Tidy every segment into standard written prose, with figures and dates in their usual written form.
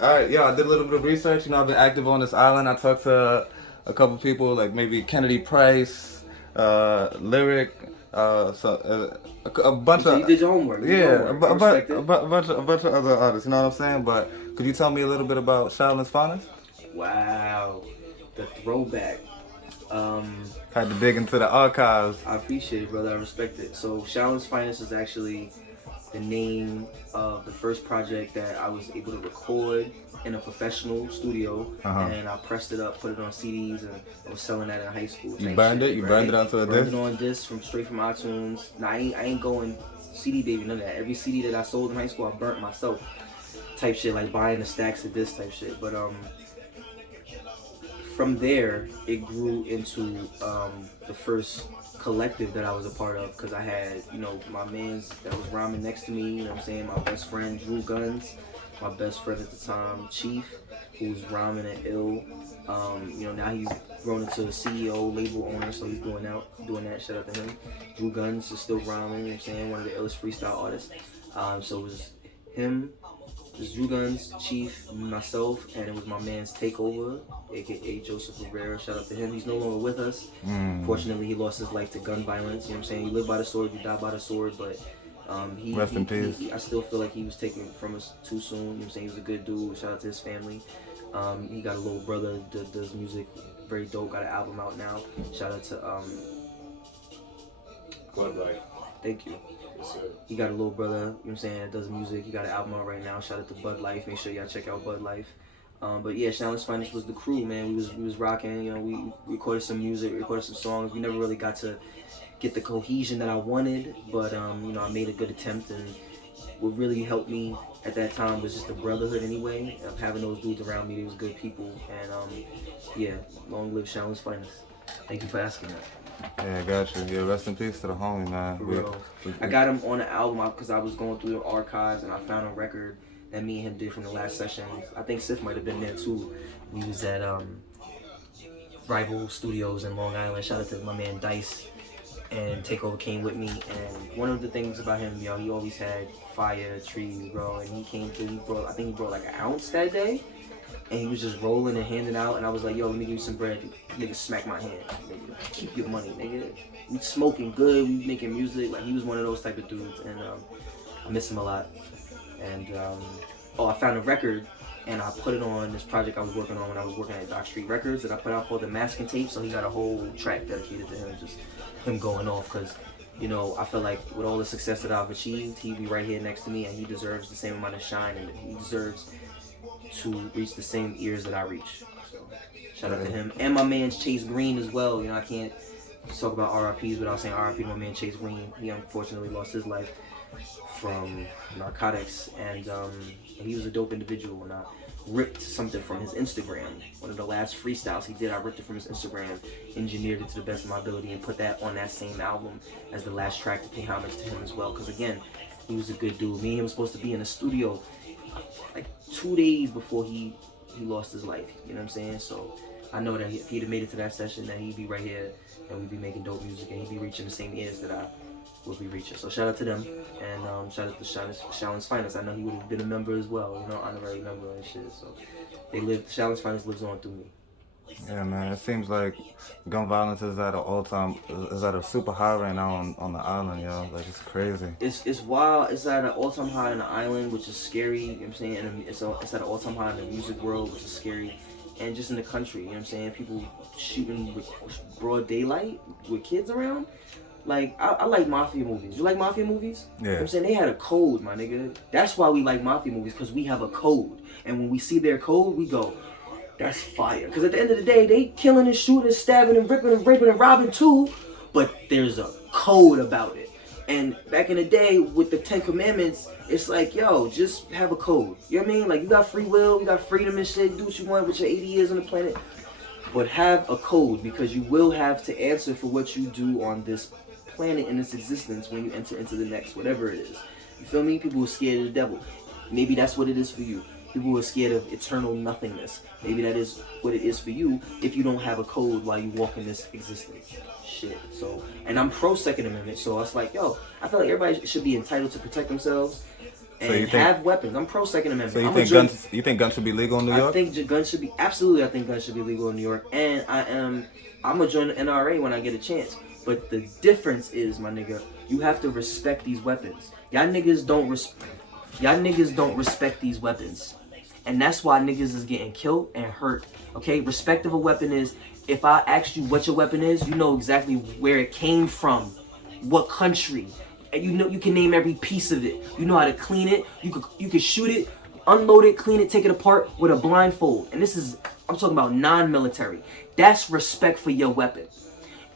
All right, yeah, I did a little bit of research. You know, I've been active on this island. I talked to a couple people, like maybe Kennedy Price, Lyric, a bunch So you of did your homework. You did your yeah, homework. I respect it. a bunch of other artists. You know what I'm saying? But could you tell me a little bit about Shaolins Finest? Wow, the throwback. Um, Had to dig into the archives. I appreciate it, brother. I respect it. So Shaolins Finest is actually the name of the first project that I was able to record in a professional studio, Uh huh. and I pressed it up, put it on CDs, and I was selling that in high school You type burned it. shit, You burned it right? onto a Burned disc. it on disc from straight from iTunes. Now I ain't going CD baby, none of that. Every CD that I sold in high school, I burnt myself, type shit, like buying the stacks of disc type shit. But from there, it grew into the first collective that I was a part of because I had, my mans that was rhyming next to me, you know what I'm saying? My best friend, Drew Guns, my best friend at the time, Chief, who was rhyming at Ill. Now he's grown into a CEO, label owner, so he's doing that. Shout out to him. Drew Guns is still rhyming, you know what I'm saying? One of the illest freestyle artists. So it was him, was Drew Guns, Chief, myself, and it was my man's Takeover, aka Joseph Rivera. Shout out to him. He's no longer with us. Mm. Fortunately, he lost his life to gun violence. You know what I'm saying? You live by the sword, you die by the sword. But Rest in peace. I still feel like he was taken from us too soon. You know what I'm saying? He was a good dude. Shout out to his family. He got a little brother that does music, very dope. Got an album out now. Shout out to Blood Life. Thank you. He got a little brother, you know what I'm saying, that does music. He got an album out right now. Shout out to Bud Life. Make sure y'all check out Bud Life. But yeah, Shaolins Finest was the crew, man. We was rocking. We recorded some music, recorded some songs. We never really got to get the cohesion that I wanted, but I made a good attempt. And what really helped me at that time was just the brotherhood, anyway, of having those dudes around me. They was good people, and yeah, long live Shaolins Finest. Thank you for asking that. Yeah, I got you. Yeah, rest in peace to the homie, man. For real. I got him on the album because I was going through the archives and I found a record that me and him did from the last session. I think Sif might have been there too. We was at Rival Studios in Long Island. Shout out to my man Dice, and Takeover came with me. And one of the things about him, he always had fire trees, bro. And he came through. I think he brought like an ounce that day. And he was just rolling and handing out, and I was like, yo, let me give you some bread. Nigga, smack my hand. Nigga, keep your money, nigga. We smoking good, we making music. Like, he was one of those type of dudes, and I miss him a lot. And, I found a record, and I put it on this project I was working on when I was working at Dock Street Records, that I put out called The Masking Tape, so he got a whole track dedicated to him, just him going off, because, I feel like with all the success that I've achieved, he'd be right here next to me, and he deserves the same amount of shine, and he deserves to reach the same ears that I reach. So shout out to him. And my man Chase Green as well. I can't talk about RIPs without saying RIP to my man Chase Green. He unfortunately lost his life from narcotics, and he was a dope individual, and I ripped something from his Instagram. One of the last freestyles he did, I ripped it from his Instagram, engineered it to the best of my ability, and put that on that same album as the last track to pay homage to him as well. Because again, he was a good dude. Me and him was supposed to be in the studio like 2 days before he lost his life. You know what I'm saying? So I know that if he'd have made it to that session, that he'd be right here and we'd be making dope music, and he'd be reaching the same ears that I would be reaching. So shout out to them, and shout out to Shaolins Finest. I know he would have been a member as well, honorary member and shit. So Shaolins Finest lives on through me. Yeah, man. It seems like gun violence is at an all-time, is at a super high right now on the island, yo. Like, it's crazy. It's wild. It's at an all-time high on the island, which is scary. You know what I'm saying? And it's at an all-time high in the music world, which is scary. And just in the country, you know what I'm saying? People shooting with broad daylight with kids around. Like, I like mafia movies. You like mafia movies? Yeah. You know what I'm saying? They had a code, my nigga. That's why we like mafia movies, because we have a code. And when we see their code, we go, that's fire. Because at the end of the day, they killing and shooting and stabbing and ripping and raping and robbing too. But there's a code about it. And back in the day with the 10 Commandments, it's like, yo, just have a code. You know what I mean? Like, you got free will, you got freedom and shit. Do what you want with your 80 years on the planet. But have a code, because you will have to answer for what you do on this planet in this existence when you enter into the next, whatever it is. You feel me? People are scared of the devil. Maybe that's what it is for you. People are scared of eternal nothingness. Maybe that is what it is for you if you don't have a code while you walk in this existence. Shit. And I'm pro Second Amendment, so it's like, yo, I feel like everybody should be entitled to protect themselves. So you and think? have weapons. I'm pro Second Amendment. So you I'm think a judge. guns? You think guns should be legal in New I York? think guns should be absolutely. I think guns should be legal in New York, and I'm gonna join the NRA when I get a chance. But the difference is, my nigga, you have to respect these weapons. Y'all niggas don't respect these weapons, and that's why niggas is getting killed and hurt. Okay, respect of a weapon is, if I asked you what your weapon is, you know exactly where it came from, what country, and you know you can name every piece of it. You know how to clean it. You could shoot it, unload it, clean it, take it apart with a blindfold. And I'm talking about non-military. That's respect for your weapon.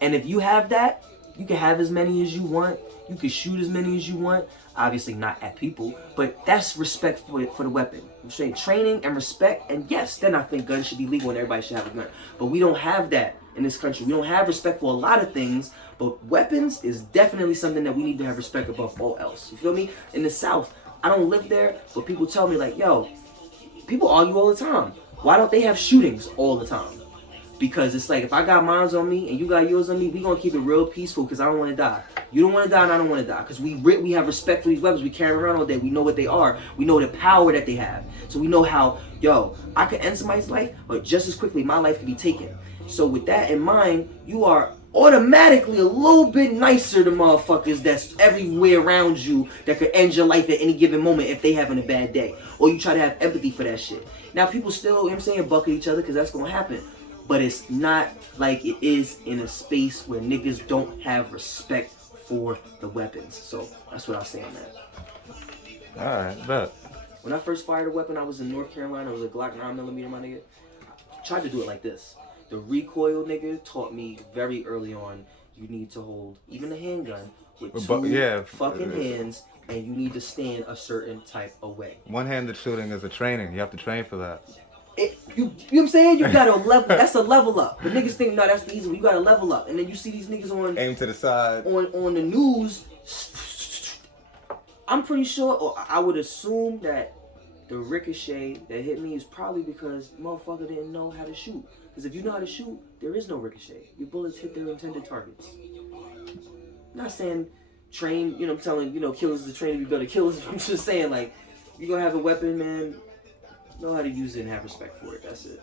And if you have that, you can have as many as you want. You can shoot as many as you want. Obviously not at people, but that's respect for the weapon. I'm saying training and respect, and yes, then I think guns should be legal and everybody should have a gun. But we don't have that in this country. We don't have respect for a lot of things, but weapons is definitely something that we need to have respect above all else. You feel me? In the South, I don't live there, but people tell me like, yo, people argue all the time. Why don't they have shootings all the time? Because it's like, if I got mine on me and you got yours on me, we gonna keep it real peaceful because I don't want to die. You don't want to die and I don't want to die. Because we have respect for these weapons. We carry around all day. We know what they are. We know the power that they have. So we know how, yo, I could end somebody's life, but just as quickly my life could be taken. So with that in mind, you are automatically a little bit nicer to motherfuckers that's everywhere around you that could end your life at any given moment if they having a bad day. Or you try to have empathy for that shit. Now people still, you know what I'm saying, buck at each other because that's going to happen. But it's not like it is in a space where niggas don't have respect for the weapons. So that's what I say on that. Alright, bet. When I first fired a weapon, I was in North Carolina. It was a Glock 9mm, my nigga. I tried to do it like this. The recoil, nigga, taught me very early on, you need to hold, even a handgun, with two fucking hands, and you need to stand a certain type of way. One-handed shooting is a training. You have to train for that. You know what I'm saying? You gotta level. That's a level up. But niggas think, no, that's the easy one. You gotta level up. And then you see these niggas on Aim to the side. On the news. I'm pretty sure, or I would assume that the ricochet that hit me is probably because motherfucker didn't know how to shoot. Because if you know how to shoot, there is no ricochet. Your bullets hit their intended targets. I'm not saying train, you know, I'm telling, you know, killers to train to be better killers. I'm just saying, like, you gonna have a weapon, man, know how to use it and have respect for it. That's it.